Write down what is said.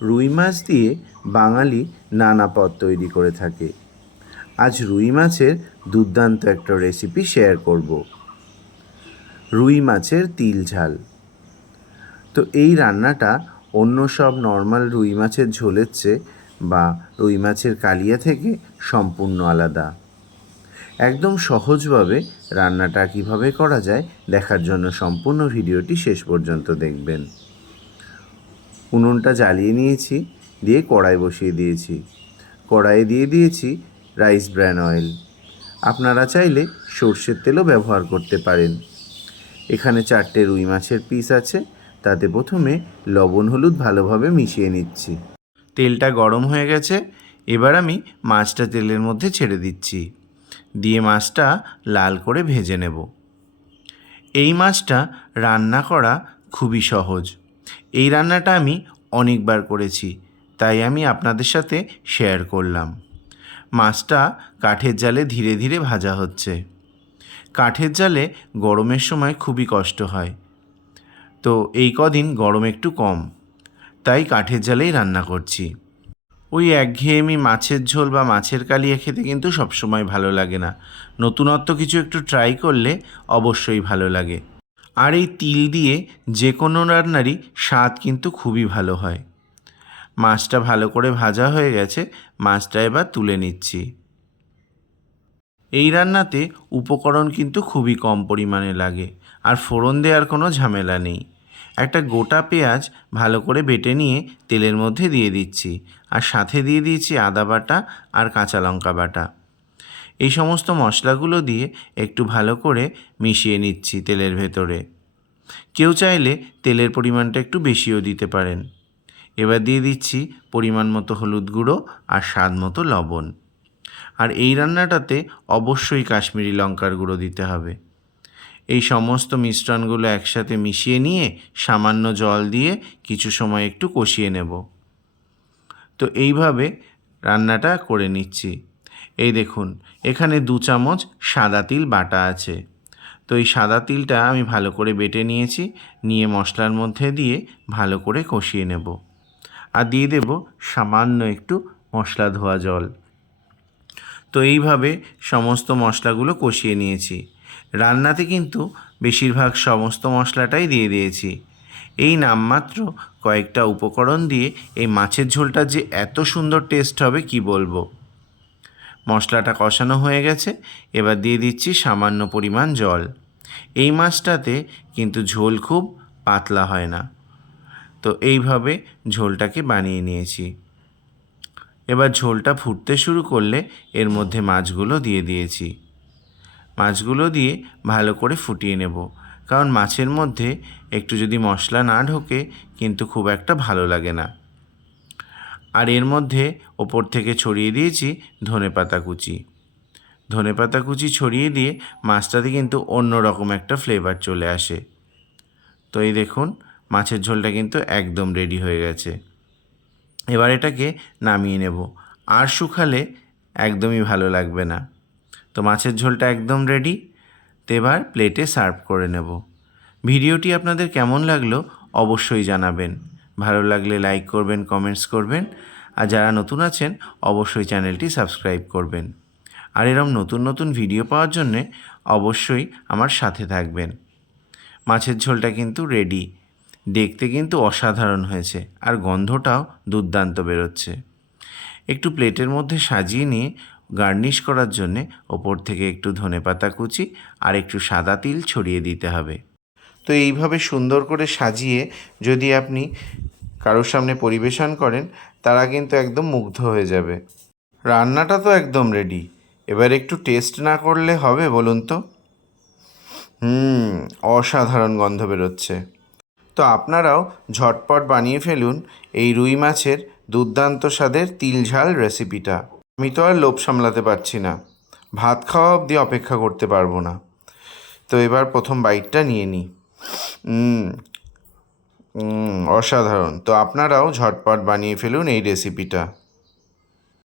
রুই মাছ দিয়ে বাঙালি নানা পদ তৈরি করে থাকে। আজ রুই মাছের দুর্দান্ত একটা রেসিপি শেয়ার করব। রুই মাছের তিল ঝাল। তো এই রান্নাটা অন্য সব নর্মাল রুই মাছের ঝোলের চেয়ে বা রুই মাছের কালিয়া থেকে সম্পূর্ণ আলাদা। একদম সহজভাবে রান্নাটা কীভাবে করা যায় দেখার জন্য সম্পূর্ণ ভিডিওটি শেষ পর্যন্ত দেখবেন। উনুনটা জ্বালিয়ে নিয়েছি, দিয়ে কড়াই বসিয়ে দিয়েছি। কড়াইয়ে দিয়ে দিয়েছি রাইস ব্র্যান অয়েল। আপনারা চাইলে সর্ষের তেলও ব্যবহার করতে পারেন। এখানে চারটে রুই মাছের পিস আছে, তাতে প্রথমে লবণ হলুদ ভালোভাবে মিশিয়ে নিচ্ছি। তেলটা গরম হয়ে গেছে, এবার আমি মাছটা তেলের মধ্যে ছেড়ে দিচ্ছি। দিয়ে মাছটা লাল করে ভেজে নেব। এই মাছটা রান্না করা খুবই সহজ। এই রান্নাটা আমি অনেকবার করেছি, তাই আমি আপনাদের সাথে শেয়ার করলাম। মাছটা কাঠের জালে ধীরে ধীরে ভাজা হচ্ছে। কাঠের জালে গরমের সময় খুবই কষ্ট হয়। তো এই কদিন গরম একটু কম, তাই কাঠের জালেই রান্না করছি। ওই একঘেয়েমি মাছের ঝোল বা মাছের কালিয়া খেতে কিন্তু সবসময় ভালো লাগে না। নতুনত্ব কিছু একটু ট্রাই করলে অবশ্যই ভালো লাগে। আর এই তিল দিয়ে যে কোনো রান্নারই স্বাদ কিন্তু খুবই ভালো হয়। মাছটা ভালো করে ভাজা হয়ে গেছে, মাছটা এবার তুলে নিচ্ছি। এই রান্নাতে উপকরণ কিন্তু খুবই কম পরিমাণে লাগে, আর ফোড়ন দেওয়ার কোনো ঝামেলা নেই। একটা গোটা পেঁয়াজ ভালো করে বেটে নিয়ে তেলের মধ্যে দিয়ে দিচ্ছি, আর সাথে দিয়ে দিয়েছি আদা বাটা আর কাঁচা লঙ্কা বাটা। এই সমস্ত মশলাগুলো দিয়ে একটু ভালো করে মিশিয়ে নিচ্ছি তেলের ভেতরে। কেউ চাইলে তেলের পরিমাণটা একটু বেশিও দিতে পারেন। এবার দিয়ে দিচ্ছি পরিমাণ মতো হলুদ গুঁড়ো আর স্বাদ মতো লবণ। আর এই রান্নাটাতে অবশ্যই কাশ্মীরি লঙ্কার গুঁড়ো দিতে হবে। এই সমস্ত মিশ্রণগুলো একসাথে মিশিয়ে নিয়ে সামান্য জল দিয়ে কিছু সময় একটু কষিয়ে নেব। তো এইভাবে রান্নাটা করে নিচ্ছি। এই দেখুন, এখানে দু চামচ সাদা তিল বাটা আছে। তো এই সাদা তিলটা আমি ভালো করে বেটে নিয়েছি, নিয়ে মশলার মধ্যে দিয়ে ভালো করে কষিয়ে নেব। আর দিয়ে দেব সামান্য একটু মশলা ধোয়া জল। তো এইভাবে সমস্ত মশলাগুলো কষিয়ে নিয়েছি। রান্নাতে কিন্তু বেশিরভাগ সমস্ত মশলাটাই দিয়ে দিয়েছি। এই নামমাত্র কয়েকটা উপকরণ দিয়ে এই মাছের ঝোলটা যে এত সুন্দর টেস্ট হবে কি বলব? মশলাটা কষানো হয়ে গেছে, এবার দিয়ে দিচ্ছি সামান্য পরিমাণ জল। এই মাছটাতে কিন্তু ঝোল খুব পাতলা হয় না। তো এইভাবে ঝোলটাকে বানিয়ে নিয়েছি। এবার ঝোলটা ফুটতে শুরু করলে এর মধ্যে মাছগুলো দিয়ে দিয়েছি। মাছগুলো দিয়ে ভালো করে ফুটিয়ে নেব, কারণ মাছের মধ্যে একটু যদি মশলা না ঢোকে কিন্তু খুব একটা ভালো লাগে না। আর এর মধ্যে ওপর থেকে ছড়িয়ে দিয়েছি ধনেপাতা কুচি। ধনেপাতা কুচি ছড়িয়ে দিয়ে মাছটাতে কিন্তু অন্য রকম একটা ফ্লেভার চলে আসে। তো এই দেখুন, মাছের ঝোলটা কিন্তু একদম রেডি হয়ে গেছে। এবার এটাকে নামিয়ে নেব। আর শুকালে একদমই ভালো লাগবে না। তো মাছের ঝোলটা একদম রেডি তো এবার প্লেটে সার্ভ করে নেব। ভিডিওটি আপনাদের কেমন লাগল অবশ্যই জানাবেন। ভালো লাগলে লাইক করবেন কমেন্টস করবেন। আর যারা নতুন আছেন, অবশ্যই চ্যানেলটি সাবস্ক্রাইব করবেন। আর এরম নতুন নতুন ভিডিও পাওয়ার জন্যে অবশ্যই আমার সাথে থাকবেন। মাছের ঝোলটা কিন্তু রেডি দেখতে কিন্তু অসাধারণ হয়েছে। আর গন্ধটাও দুর্দান্ত বেরোচ্ছে। একটু প্লেটের মধ্যে সাজিয়ে নিয়ে গার্নিশ করার জন্যে ওপর থেকে একটু ধনেপাতা কুচি আর একটু সাদা তিল ছড়িয়ে দিতে হবে। তো এইভাবে সুন্দর করে সাজিয়ে যদি আপনি কারোর সামনে পরিবেশন করেন, তারা কিন্তু একদম মুগ্ধ হয়ে যাবে। রান্নাটা তো একদম রেডি এবার একটু টেস্ট না করলে হবে বলুন তো? হুম, অসাধারণ গন্ধ বেরোচ্ছে। তো আপনারাও ঝটপট বানিয়ে ফেলুন এই রুই মাছের দুর্দান্ত স্বাদের তিল ঝাল রেসিপিটা আমি তো আর লোভ সামলাতে পারছি না। ভাত খাওয়া অবধি অপেক্ষা করতে পারব না। তো এবার প্রথম বাইটটা নিয়ে নিই। অসাধারণ। তো আপনারাও ঝটপট বানিয়ে ফেলুন এই রেসিপিটা